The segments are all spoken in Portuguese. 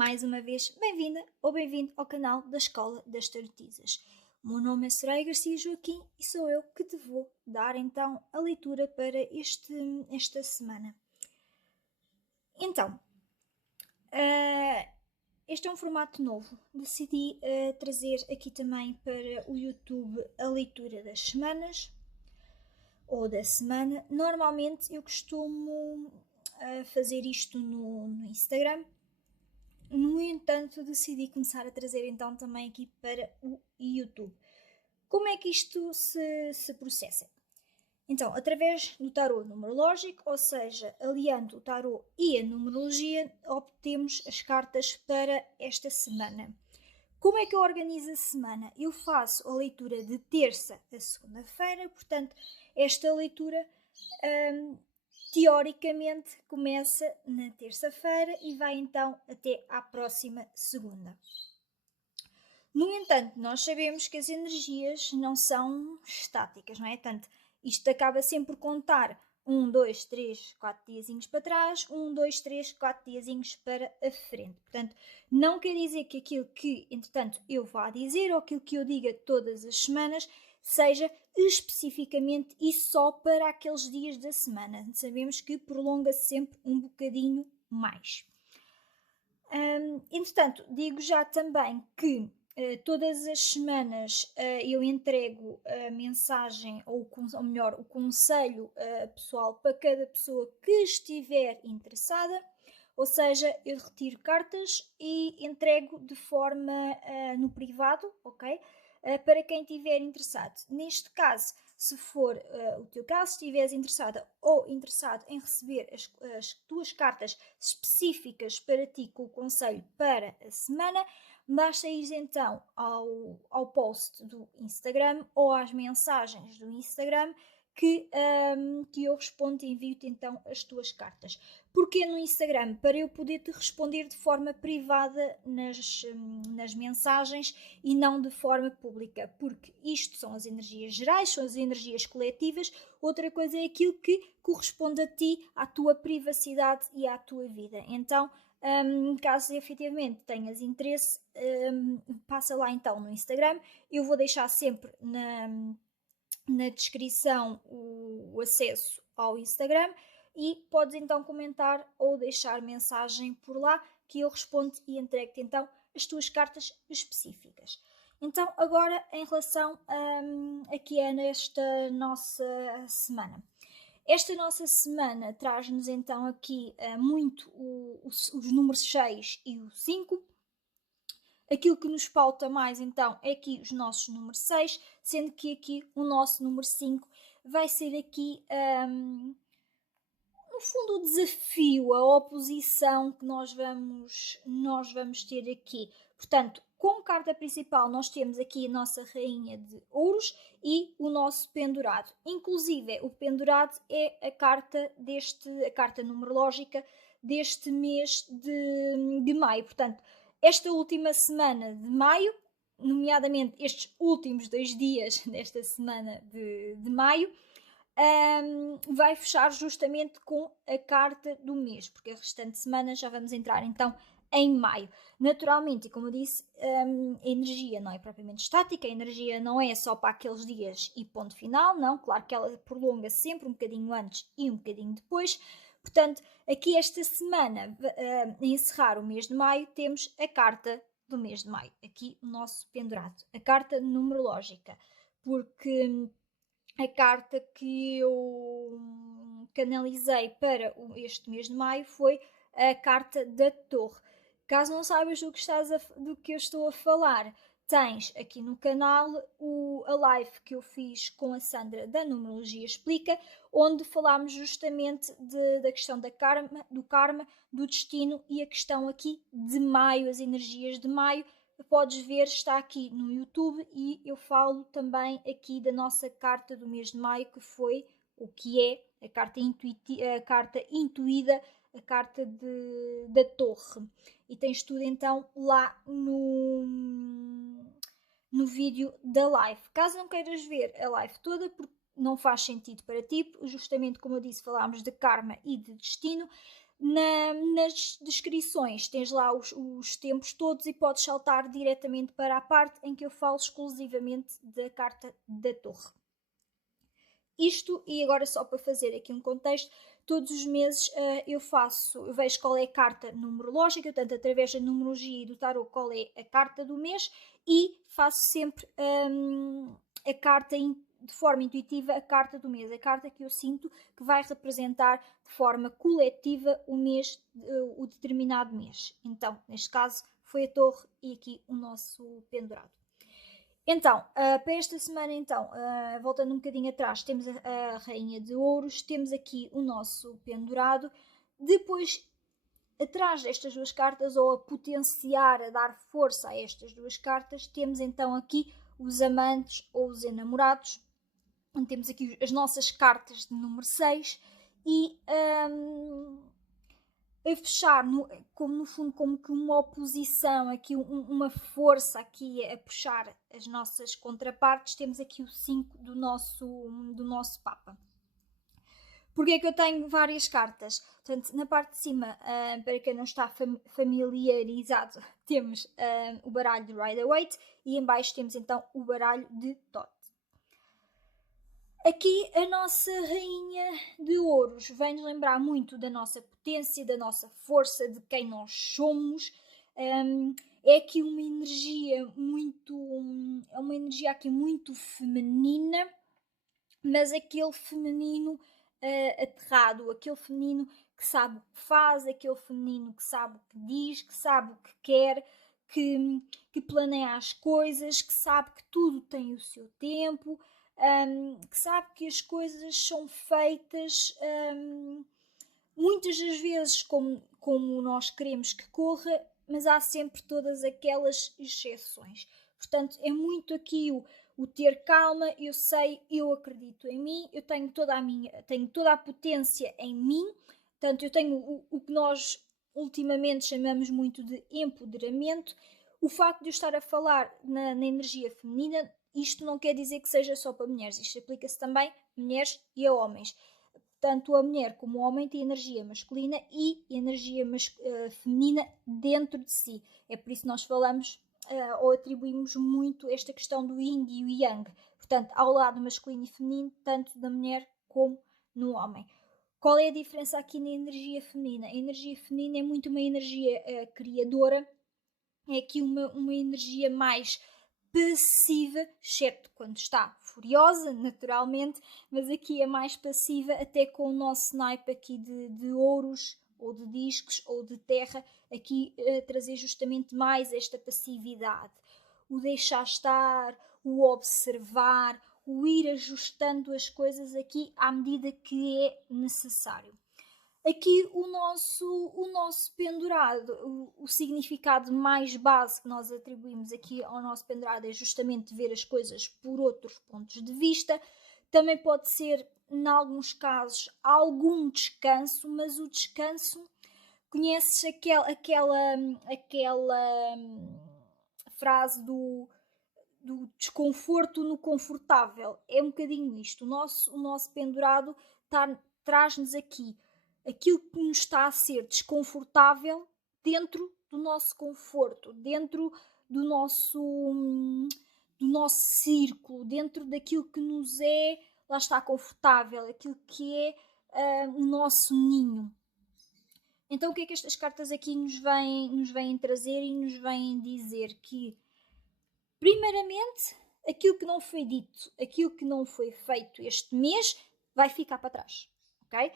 mais uma vez, bem-vinda ou bem-vindo ao canal da Escola das Tarotisas. O meu nome é Soraya Garcia Joaquim e sou eu que te vou dar então a leitura para esta semana. Então, este é um formato novo. Decidi trazer aqui também para o YouTube a leitura das semanas ou da semana. Normalmente eu costumo fazer isto no Instagram. No entanto, decidi começar a trazer então também aqui para o YouTube. Como é que isto se processa? Então, através do tarot numerológico, ou seja, aliando o tarot e a numerologia, obtemos as cartas para esta semana. Como é que eu organizo a semana? Eu faço a leitura de terça a segunda-feira, portanto, esta leitura teoricamente começa na terça-feira e vai então até à próxima segunda. No entanto, nós sabemos que as energias não são estáticas, não é? Portanto, isto acaba sempre por contar 1, 2, 3, 4 diazinhos para trás, 1, 2, 3, 4 diazinhos para a frente. Portanto, não quer dizer que aquilo que, entretanto, eu vá dizer ou aquilo que eu diga todas as semanas seja especificamente e só para aqueles dias da semana. Sabemos que prolonga-se sempre um bocadinho mais. Entretanto, digo já também que todas as semanas eu entrego a mensagem, ou melhor, o conselho pessoal para cada pessoa que estiver interessada. Ou seja, eu retiro cartas e entrego de forma no privado, ok? Para quem estiver interessado. Neste caso, se for o teu caso, se estiveres interessada ou interessado em receber as tuas cartas específicas para ti com o conselho para a semana, basta ir então ao post do Instagram ou às mensagens do Instagram que eu respondo e envio-te então as tuas cartas. Porquê no Instagram? Para eu poder te responder de forma privada nas mensagens e não de forma pública, porque isto são as energias gerais, são as energias coletivas, outra coisa é aquilo que corresponde a ti, à tua privacidade e à tua vida. Então, caso efetivamente tenhas interesse, passa lá então no Instagram. Eu vou deixar sempre na descrição o acesso ao Instagram e podes então comentar ou deixar mensagem por lá que eu respondo e entrego-te então as tuas cartas específicas. Então, agora em relação aqui a nesta nossa semana. Esta nossa semana traz-nos então aqui muito os números 6 e o 5. Aquilo que nos pauta mais então é aqui os nossos números 6, sendo que aqui o nosso número 5 vai ser aqui, no fundo, o desafio, a oposição que nós vamos ter aqui. Portanto, como carta principal nós temos aqui a nossa rainha de ouros e o nosso pendurado. Inclusive, o pendurado é a carta numerológica deste mês de maio. Portanto, esta última semana de maio, nomeadamente estes últimos 2 dias desta semana de maio, vai fechar justamente com a carta do mês, porque a restante semana já vamos entrar então em maio. Naturalmente, e como eu disse, a energia não é propriamente estática, a energia não é só para aqueles dias e ponto final, não, claro que ela prolonga sempre um bocadinho antes e um bocadinho depois. Portanto, aqui esta semana, a encerrar o mês de maio, temos a carta do mês de maio, aqui o nosso pendurado, a carta numerológica, porque a carta que eu canalizei para este mês de maio foi a carta da Torre. Caso não saibas do que eu estou a falar, tens aqui no canal a live que eu fiz com a Sandra da Numerologia Explica, onde falámos justamente da questão do karma, do destino e a questão aqui de maio, as energias de maio. Podes ver, está aqui no YouTube, e eu falo também aqui da nossa carta do mês de maio, que foi o que é a carta intuída, a carta da Torre. E tens tudo então lá no vídeo da live. Caso não queiras ver a live toda, porque não faz sentido para ti, justamente como eu disse, falámos de karma e de destino, nas descrições tens lá os tempos todos e podes saltar diretamente para a parte em que eu falo exclusivamente da carta da Torre. Isto, e agora só para fazer aqui um contexto, todos os meses eu vejo qual é a carta numerológica, portanto, através da numerologia e do tarot, qual é a carta do mês, e faço sempre a carta de forma intuitiva, a carta do mês, a carta que eu sinto que vai representar de forma coletiva o mês, o determinado mês. Então, neste caso, foi a Torre e aqui o nosso pendurado. Então, para esta semana, então, voltando um bocadinho atrás, temos a Rainha de Ouros, temos aqui o nosso pendurado. Depois, atrás destas duas cartas, ou a potenciar, a dar força a estas duas cartas, temos então aqui os amantes ou os enamorados. Temos aqui as nossas cartas de número 6 e a fechar, como no fundo, como que uma oposição, aqui uma força aqui a puxar as nossas contrapartes, temos aqui o 5 do nosso Papa. Porque é que eu tenho várias cartas? Portanto, na parte de cima, para quem não está familiarizado, temos o baralho de Rider-Waite e em baixo temos então o baralho de Thoth. Aqui a nossa Rainha de Ouros vem-nos lembrar muito da nossa potência, da nossa força, de quem nós somos. É aqui uma energia aqui muito feminina, mas aquele feminino aterrado, aquele feminino que sabe o que faz, aquele feminino que sabe o que diz, que sabe o que quer, que planeia as coisas, que sabe que tudo tem o seu tempo. Que sabe que as coisas são feitas muitas das vezes como nós queremos que corra, mas há sempre todas aquelas exceções. Portanto, é muito aqui o ter calma, eu sei, eu acredito em mim, eu tenho toda a potência em mim, portanto, eu tenho o que nós ultimamente chamamos muito de empoderamento. O facto de eu estar a falar na energia feminina, isto não quer dizer que seja só para mulheres, isto aplica-se também a mulheres e a homens. Tanto a mulher como o homem têm energia masculina e energia feminina dentro de si. É por isso que nós falamos ou atribuímos muito esta questão do yin e o yang. Portanto, ao lado masculino e feminino, tanto da mulher como no homem. Qual é a diferença aqui na energia feminina? A energia feminina é muito uma energia criadora, é aqui uma energia mais passiva, exceto quando está furiosa, naturalmente, mas aqui é mais passiva, até com o nosso naipe aqui de ouros, ou de discos, ou de terra, aqui trazer justamente mais esta passividade. O deixar estar, o observar, o ir ajustando as coisas aqui à medida que é necessário. Aqui o nosso pendurado, o significado mais base que nós atribuímos aqui ao nosso pendurado é justamente ver as coisas por outros pontos de vista. Também pode ser, em alguns casos, algum descanso, mas o descanso, conheces aquela frase do desconforto no confortável? É um bocadinho isto. O nosso pendurado traz-nos aqui aquilo que nos está a ser desconfortável dentro do nosso conforto, dentro do nosso círculo, dentro daquilo que nos é, lá está, confortável, aquilo que é o nosso ninho. Então o que é que estas cartas aqui nos vêm trazer e nos vêm dizer? Que, primeiramente, aquilo que não foi dito, aquilo que não foi feito este mês, vai ficar para trás, ok?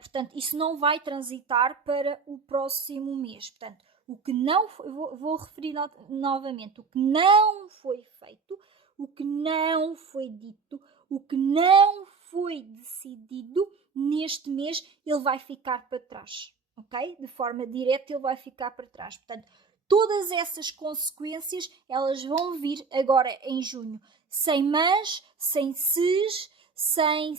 Portanto, isso não vai transitar para o próximo mês. Portanto, o que não foi, vou referir novamente, o que não foi feito, o que não foi dito, o que não foi decidido neste mês, ele vai ficar para trás, ok? De forma direta ele vai ficar para trás. Portanto, todas essas consequências, elas vão vir agora em junho, sem mas, sem ses, sem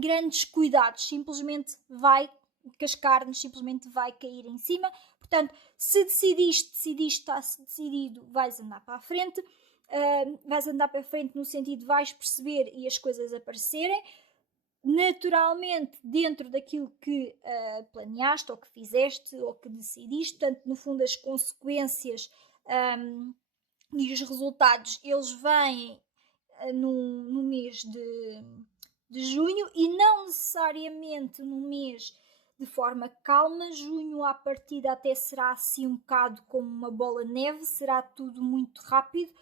grandes cuidados, simplesmente vai cascar-nos, simplesmente vai cair em cima. Portanto, se decidiste, está decidido, vais andar para a frente, no sentido de vais perceber e as coisas aparecerem. naturalmente dentro daquilo que planeaste, ou que fizeste, ou que decidiste. Portanto, no fundo, as consequências e os resultados, eles vêm no mês de junho, e não necessariamente no mês de forma calma. Junho à partida até será assim um bocado como uma bola de neve, será tudo muito rápido.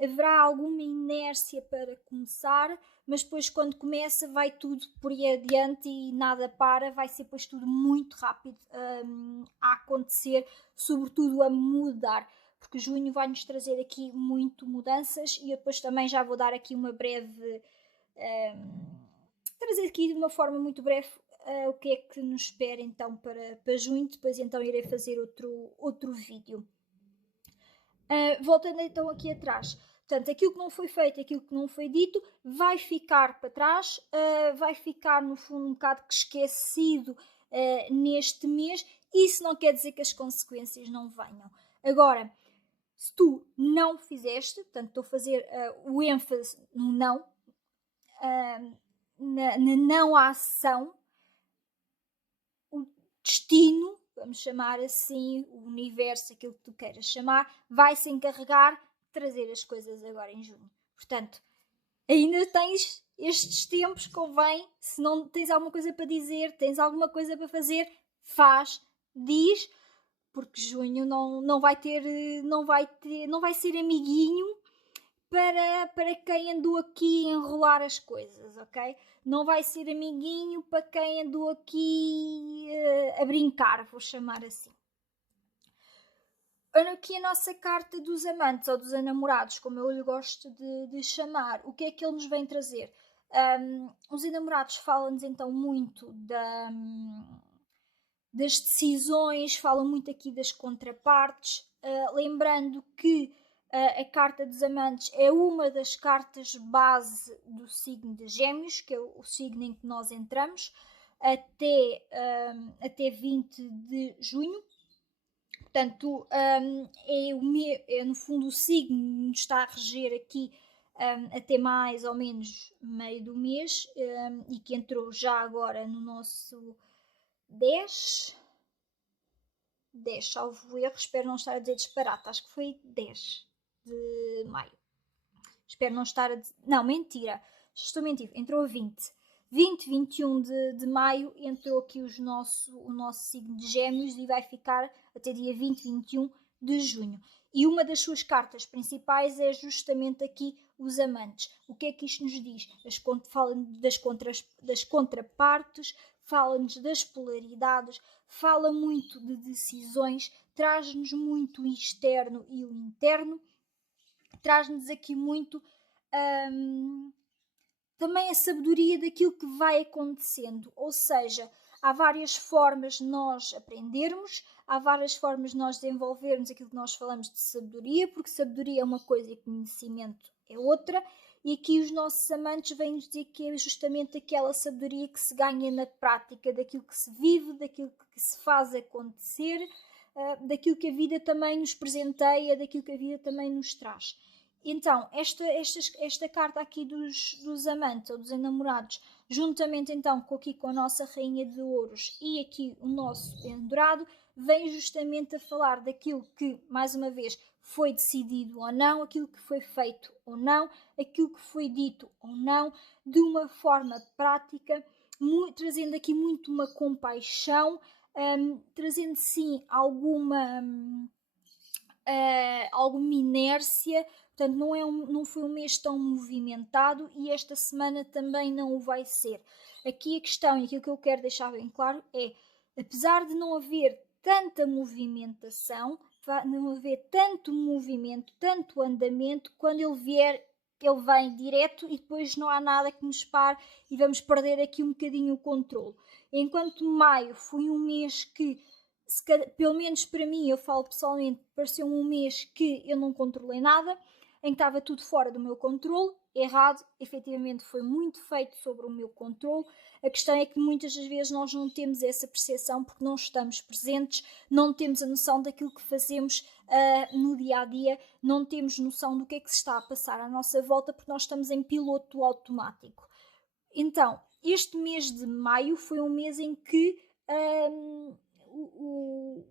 Haverá alguma inércia para começar, mas depois quando começa vai tudo por aí adiante e nada para, vai ser depois tudo muito rápido a acontecer, sobretudo a mudar, porque junho vai nos trazer aqui muito mudanças, e eu depois também já vou dar aqui uma breve trazer aqui de uma forma muito breve o que é que nos espera então para junho. Depois então irei fazer outro vídeo. Voltando então aqui atrás, portanto, aquilo que não foi feito, aquilo que não foi dito, vai ficar para trás, vai ficar no fundo um bocado esquecido neste mês. Isso não quer dizer que as consequências não venham. Agora, se tu não fizeste, portanto, estou a fazer o ênfase no não, na não ação, o destino, vamos chamar assim, o universo, aquilo que tu queiras chamar, vai se encarregar de trazer as coisas agora em junho. Portanto, ainda tens estes tempos, convém, se não tens alguma coisa para dizer, tens alguma coisa para fazer, faz, diz, porque junho não vai ser amiguinho para quem andou aqui a enrolar as coisas, ok? Não vai ser amiguinho para quem andou aqui a brincar, vou chamar assim. Aqui a nossa carta dos amantes, ou dos enamorados, como eu lhe gosto de chamar, o que é que ele nos vem trazer? Os enamorados falam-nos então muito das decisões, falam muito aqui das contrapartes, lembrando que a carta dos amantes é uma das cartas base do signo de Gêmeos, que é o signo em que nós entramos, até 20 de junho. Portanto, é no fundo o signo que nos está a reger aqui até mais ou menos meio do mês, e que entrou já agora no nosso 10, salvo erro, espero não estar a dizer disparate, acho que foi 10 de maio. Espero não estar a dizer... Não, mentira, estou a mentir, entrou a 21 de maio, entrou aqui o nosso signo de Gêmeos, e vai ficar até dia 21 de junho. E uma das suas cartas principais é justamente aqui os amantes. O que é que isto nos diz? Fala-nos das contrapartes, fala-nos das polaridades, fala muito de decisões, traz-nos muito o externo e o interno, traz-nos aqui muito também a sabedoria daquilo que vai acontecendo. Ou seja, há várias formas de nós aprendermos, há várias formas de nós desenvolvermos aquilo que nós falamos de sabedoria, porque sabedoria é uma coisa e conhecimento é outra, e aqui os nossos amantes vêm-nos dizer que é justamente aquela sabedoria que se ganha na prática, daquilo que se vive, daquilo que se faz acontecer, daquilo que a vida também nos presenteia, daquilo que a vida também nos traz. Então, esta carta aqui dos amantes ou dos enamorados, juntamente então com a nossa Rainha de Ouros e aqui o nosso pendurado, vem justamente a falar daquilo que, mais uma vez, foi decidido ou não, aquilo que foi feito ou não, aquilo que foi dito ou não, de uma forma prática, trazendo aqui muito uma compaixão, trazendo sim alguma inércia. Portanto, não foi um mês tão movimentado, e esta semana também não o vai ser. Aqui a questão, e aquilo que eu quero deixar bem claro, é, apesar de não haver tanta movimentação, não haver tanto movimento, tanto andamento, quando ele vier, ele vem direto e depois não há nada que nos pare e vamos perder aqui um bocadinho o controle. Enquanto maio foi um mês que, pelo menos para mim, eu falo pessoalmente, pareceu um mês que eu não controlei nada, em que estava tudo fora do meu controle. Errado, efetivamente foi muito feito sobre o meu controle. A questão é que muitas das vezes nós não temos essa percepção porque não estamos presentes, não temos a noção daquilo que fazemos no dia a dia, não temos noção do que é que se está a passar à nossa volta, porque nós estamos em piloto automático. Então, este mês de maio foi um mês em que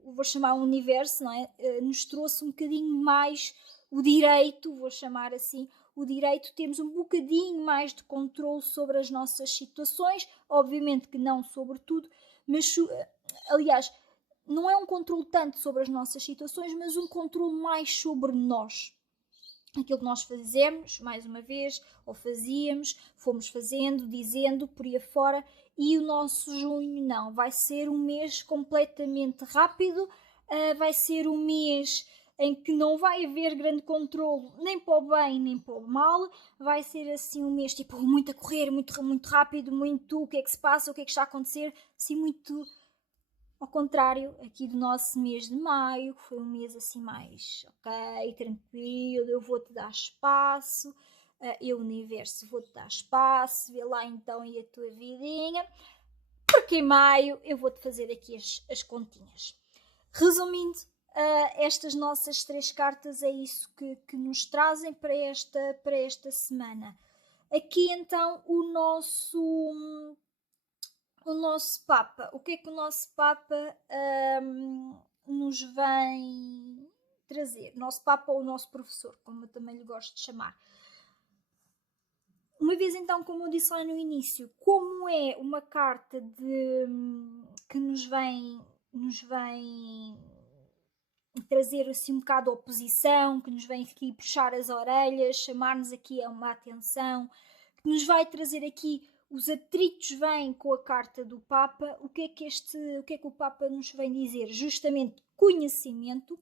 vou chamar o universo, não é? Nos trouxe um bocadinho mais o direito, vou chamar assim, o direito, temos um bocadinho mais de controle sobre as nossas situações, obviamente que não sobre tudo, mas aliás, não é um controle tanto sobre as nossas situações, mas um controle mais sobre nós. Aquilo que nós fazemos, mais uma vez, ou fazíamos, fomos fazendo, dizendo, por aí afora, e o nosso junho não, vai ser um mês completamente rápido, vai ser um mês em que não vai haver grande controle, nem para o bem, nem para o mal, vai ser assim um mês, tipo, muito a correr, muito, muito rápido, muito, o que é que se passa, o que é que está a acontecer, assim, muito... Ao contrário, aqui do nosso mês de maio, que foi um mês assim mais, ok, tranquilo, eu vou-te dar espaço, eu, universo, vou-te dar espaço, vê lá então aí a tua vidinha, porque em maio eu vou-te fazer aqui as continhas. Resumindo, estas nossas 3 cartas é isso que nos trazem para esta semana. Aqui então o nosso Papa. O que é que o nosso Papa nos vem trazer? O nosso Papa ou o nosso professor, como eu também lhe gosto de chamar. Uma vez então, como eu disse lá no início, como é uma carta que nos vem trazer assim um bocado de oposição, que nos vem aqui puxar as orelhas, chamar-nos aqui a uma atenção, que nos vai trazer aqui os atritos vêm com a carta do Papa. O que é que o Papa nos vem dizer? Justamente conhecimento,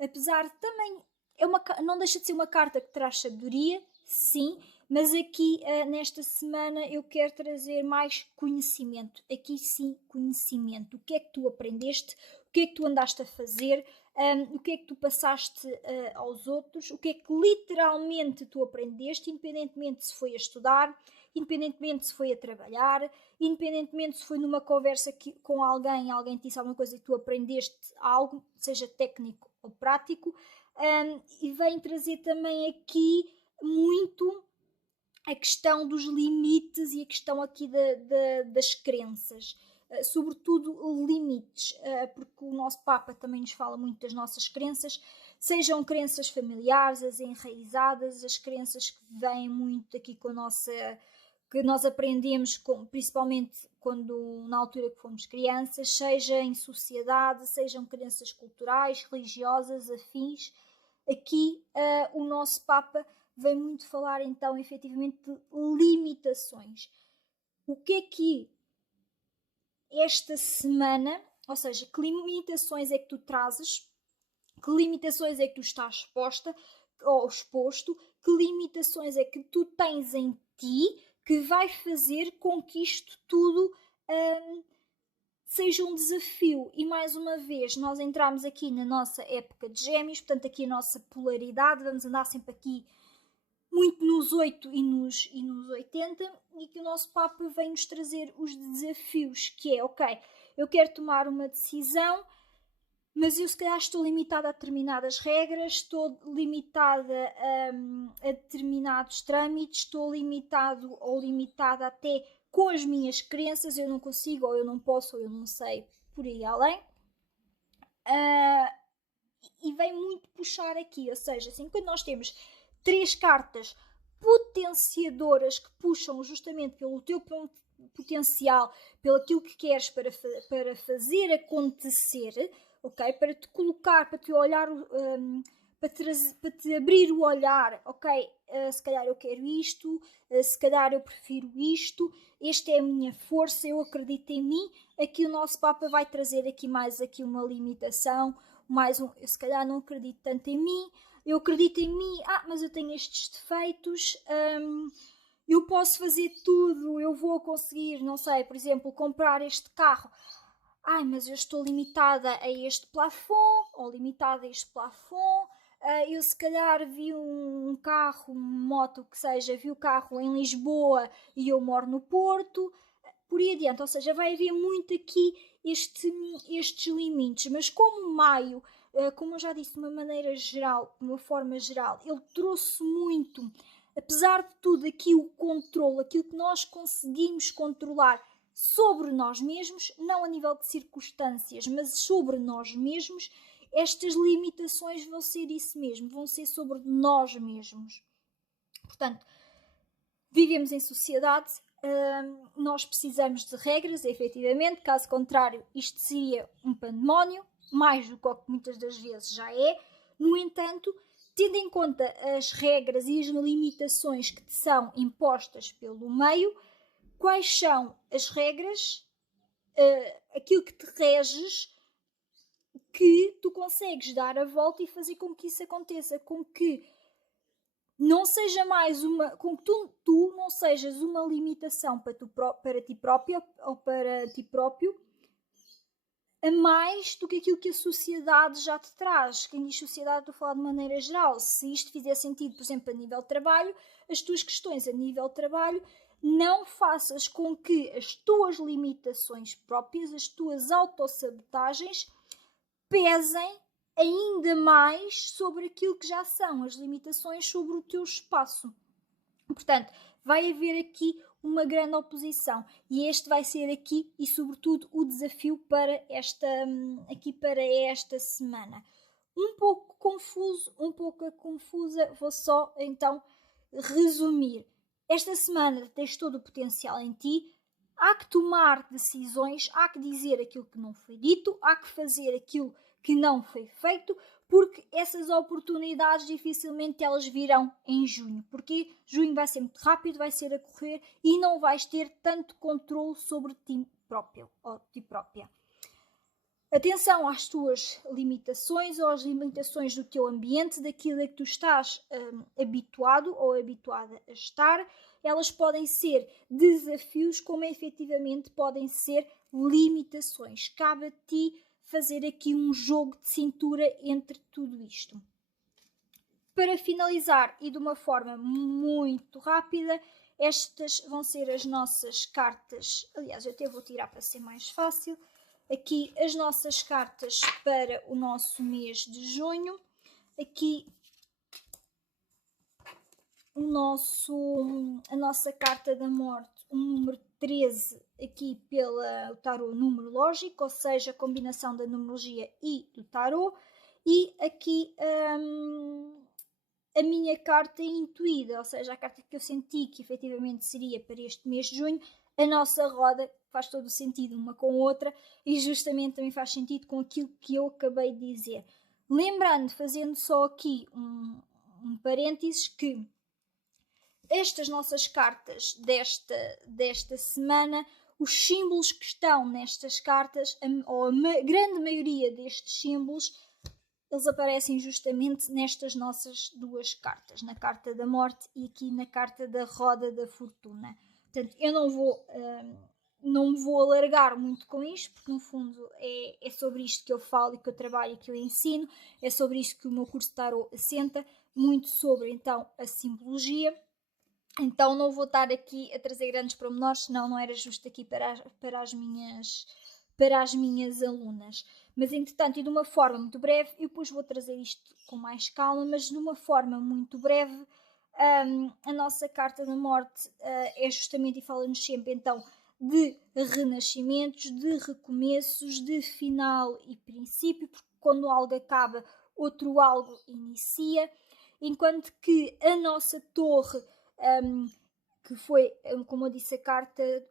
apesar de também não deixa de ser uma carta que traz sabedoria, sim, mas aqui nesta semana eu quero trazer mais conhecimento. Aqui sim, conhecimento. O que é que tu aprendeste? O que é que tu andaste a fazer? O que é que tu passaste aos outros? O que é que literalmente tu aprendeste, independentemente se foi a estudar, independentemente se foi a trabalhar, independentemente se foi numa conversa com alguém te disse alguma coisa e tu aprendeste algo, seja técnico ou prático, e vem trazer também aqui muito a questão dos limites e a questão aqui das crenças. Sobretudo limites, porque o nosso Papa também nos fala muito das nossas crenças, sejam crenças familiares, as enraizadas, as crenças que vêm muito aqui com a nossa... que nós aprendemos, principalmente na altura que fomos crianças, seja em sociedade, sejam crenças culturais, religiosas, afins. Aqui o nosso Papa vem muito falar então efetivamente de limitações. O que é que esta semana, ou seja, que limitações é que tu trazes, que limitações é que tu estás exposta ou exposto, que limitações é que tu tens em ti que vai fazer com que isto tudo seja um desafio. E mais uma vez, nós entramos aqui na nossa época de Gêmeos, portanto aqui a nossa polaridade, vamos andar sempre aqui muito nos 8 e nos 80, e que o nosso Papa vem nos trazer os desafios, que é, ok, eu quero tomar uma decisão, mas eu se calhar estou limitada a determinadas regras, estou limitada a determinados trâmites, estou limitado ou limitada até com as minhas crenças, eu não consigo, ou eu não posso, ou eu não sei, por aí além. E vem muito puxar aqui, ou seja, assim, quando nós temos 3 cartas potenciadoras que puxam justamente pelo teu potencial, pelo aquilo que queres para fazer acontecer, ok? Para te colocar, para te olhar, para te abrir o olhar, ok? Se calhar eu quero isto, se calhar eu prefiro isto, esta é a minha força, eu acredito em mim. Aqui o nosso Papa vai trazer aqui mais aqui uma limitação, eu se calhar não acredito tanto em mim, eu acredito em mim, mas eu tenho estes defeitos, eu posso fazer tudo, eu vou conseguir, não sei, por exemplo, comprar este carro, mas eu estou limitada a este plafond, ou limitada a este plafond, eu se calhar vi um carro, uma moto, que seja, vi o carro em Lisboa e eu moro no Porto, por aí adiante, ou seja, vai haver muito aqui estes limites, mas como maio, como eu já disse de uma maneira geral, de uma forma geral, ele trouxe muito apesar de tudo, aqui o controle, aquilo que nós conseguimos controlar sobre nós mesmos, não a nível de circunstâncias, mas sobre nós mesmos, estas limitações vão ser isso mesmo, vão ser sobre nós mesmos. Portanto, vivemos em sociedade, nós precisamos de regras, efetivamente, caso contrário, isto seria um pandemónio, mais do que muitas das vezes já é. No entanto, tendo em conta as regras e as limitações que te são impostas pelo meio, quais são as regras, aquilo que te reges, que tu consegues dar a volta e fazer com que isso aconteça, com que não seja mais com que tu não sejas uma limitação para ti própria ou para ti próprio, a mais do que aquilo que a sociedade já te traz. Quem diz sociedade, estou a falar de maneira geral. Se isto fizer sentido, por exemplo, a nível de trabalho, as tuas questões a nível de trabalho, não faças com que as tuas limitações próprias, as tuas autossabotagens, pesem ainda mais sobre aquilo que já são as limitações sobre o teu espaço. Portanto, vai haver aqui uma grande oposição e este vai ser aqui e sobretudo o desafio para esta semana. Um pouco confusa, vou só então resumir. Esta semana tens todo o potencial em ti, há que tomar decisões, há que dizer aquilo que não foi dito, há que fazer aquilo que não foi feito, porque essas oportunidades dificilmente elas virão em junho, porque junho vai ser muito rápido, vai ser a correr e não vais ter tanto controle sobre ti próprio ou ti própria. Atenção às tuas limitações ou às limitações do teu ambiente, daquilo a que tu estás habituado ou habituada a estar. Elas podem ser desafios, como efetivamente podem ser limitações. Cabe a ti fazer aqui um jogo de cintura entre tudo isto. Para finalizar e de uma forma muito rápida, estas vão ser as nossas cartas. Aliás, eu até vou tirar para ser mais fácil. Aqui as nossas cartas para o nosso mês de junho. Aqui a nossa carta da morte, o número 13, aqui pelo tarô numerológico, ou seja, a combinação da numerologia e do tarô. E aqui a minha carta intuída, ou seja, a carta que eu senti que efetivamente seria para este mês de junho. A nossa roda faz todo o sentido uma com a outra e justamente também faz sentido com aquilo que eu acabei de dizer. Lembrando, fazendo só aqui um parênteses, que estas nossas cartas desta semana, os símbolos que estão nestas cartas, ou a grande maioria destes símbolos, eles aparecem justamente nestas nossas duas cartas, na carta da morte e aqui na carta da roda da fortuna. Portanto, eu não me vou alargar muito com isto, porque no fundo é sobre isto que eu falo e que eu trabalho e que eu ensino, é sobre isto que o meu curso de tarot assenta, muito sobre então a simbologia. Então não vou estar aqui a trazer grandes pormenores, senão não era justo aqui para as minhas alunas. Mas entretanto, e de uma forma muito breve, eu depois vou trazer isto com mais calma, mas de uma forma muito breve, a nossa carta da morte é justamente, e fala-nos sempre então de renascimentos, de recomeços, de final e princípio, porque quando algo acaba, outro algo inicia, enquanto que a nossa torre, que foi, como eu disse,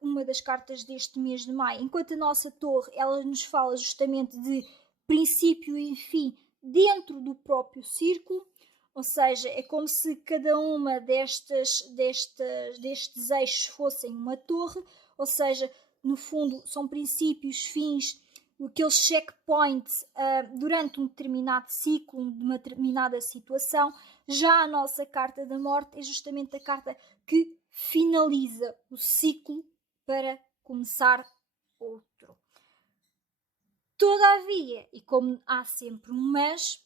uma das cartas deste mês de maio, enquanto a nossa torre, ela nos fala justamente de princípio e fim dentro do próprio círculo, ou seja, é como se cada uma destes eixos fossem uma torre, ou seja, no fundo são princípios, fins, aqueles checkpoints durante um determinado ciclo, uma determinada situação. Já a nossa carta da morte é justamente a carta que finaliza o ciclo para começar outro. Todavia, e como há sempre um mas,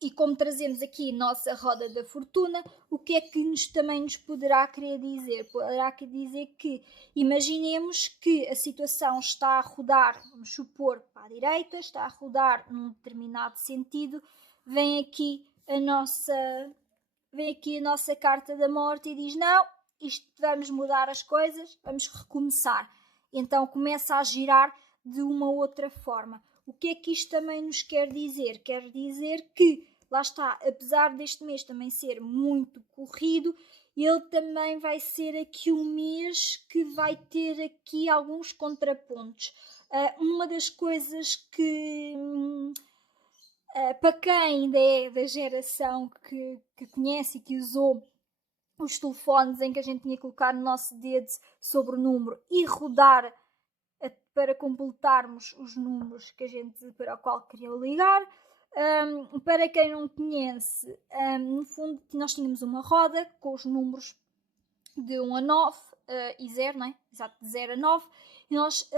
e como trazemos aqui a nossa roda da fortuna, o que é que também nos poderá querer dizer? Poderá querer dizer que, imaginemos que a situação está a rodar, vamos supor, para a direita, está a rodar num determinado sentido, vem aqui vem aqui a nossa carta da morte e diz: não, isto vamos mudar as coisas, vamos recomeçar. Então começa a girar de uma outra forma. O que é que isto também nos quer dizer? Quer dizer que, lá está, apesar deste mês também ser muito corrido, ele também vai ser aqui um mês que vai ter aqui alguns contrapontos. Uma das coisas que, para quem ainda é da geração que conhece e que usou os telefones em que a gente tinha que colocar o nosso dedo sobre o número e rodar para completarmos os números para o qual queria ligar. Para quem não conhece, no fundo nós tínhamos uma roda com os números de 1 a 9 e 0, não é? Exato, de 0 a 9, e nós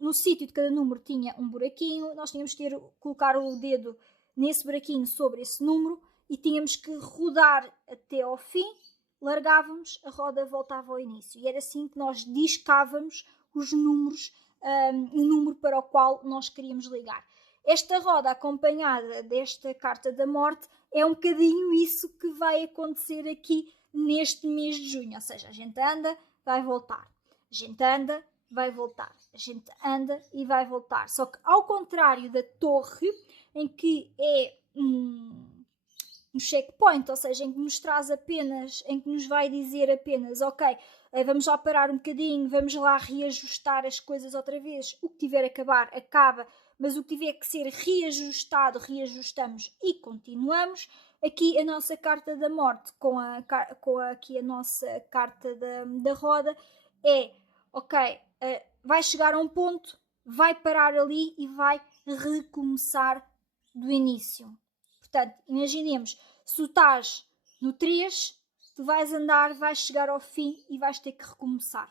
no sítio de cada número tinha um buraquinho, nós tínhamos que colocar o dedo nesse buraquinho sobre esse número e tínhamos que rodar até ao fim, largávamos, a roda voltava ao início. E era assim que nós discávamos os números, o número para o qual nós queríamos ligar. Esta roda acompanhada desta carta da morte é um bocadinho isso que vai acontecer aqui neste mês de junho. Ou seja, a gente anda, vai voltar. A gente anda, vai voltar. A gente anda e vai voltar. Só que ao contrário da torre, em que é um checkpoint, ou seja, em que nos traz apenas, em que nos vai dizer apenas, ok, vamos lá parar um bocadinho, vamos lá reajustar as coisas outra vez, o que tiver a acabar, acaba, mas o que tiver que ser reajustado, reajustamos e continuamos. Aqui a nossa carta da morte com aqui a nossa carta da roda é, ok, vai chegar a um ponto, vai parar ali e vai recomeçar do início. Portanto, imaginemos, se tu estás no 3, tu vais andar, vais chegar ao fim e vais ter que recomeçar.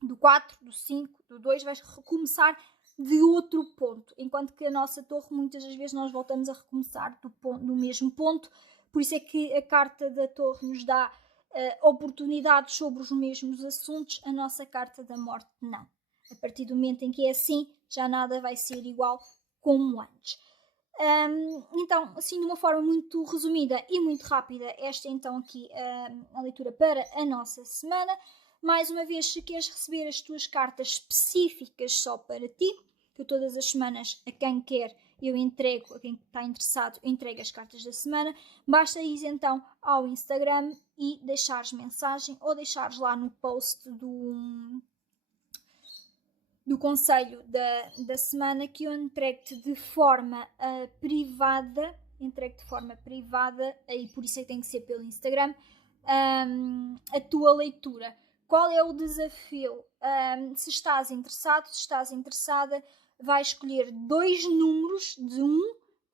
Do 4, do 5, do 2, vais recomeçar de outro ponto. Enquanto que a nossa torre, muitas das vezes, nós voltamos a recomeçar do mesmo ponto. Por isso é que a carta da torre nos dá oportunidades sobre os mesmos assuntos. A nossa carta da morte, não. A partir do momento em que é assim, já nada vai ser igual como antes. Então, assim, de uma forma muito resumida e muito rápida, esta é então aqui a leitura para a nossa semana. Mais uma vez, se queres receber as tuas cartas específicas só para ti, que eu todas as semanas, a quem quer, eu entrego, a quem está interessado, entrego as cartas da semana, basta ir então ao Instagram e deixares mensagem ou deixares lá no post do conselho da semana que eu entrego-te de forma privada, e por isso é que tem que ser pelo Instagram, a tua leitura. Qual é o desafio? Se estás interessado, se estás interessada, vais escolher 2 números de 1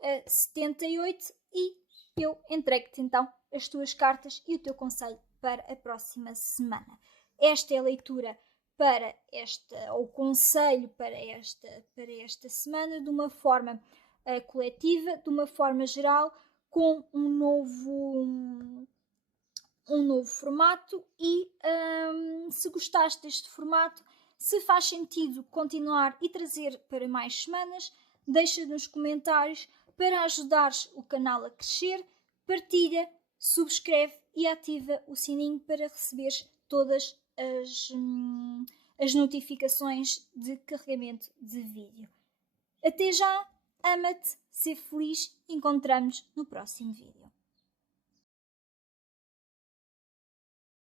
a 78 e eu entrego-te então as tuas cartas e o teu conselho para a próxima semana. Esta é a leitura para ou conselho para esta semana, de uma forma coletiva, de uma forma geral, com um novo formato. E se gostaste deste formato, se faz sentido continuar e trazer para mais semanas, deixa nos comentários para ajudares o canal a crescer, partilha, subscreve e ativa o sininho para receberes todas as notificações de carregamento de vídeo. Até já, ama-te, ser feliz, encontramos-nos no próximo vídeo.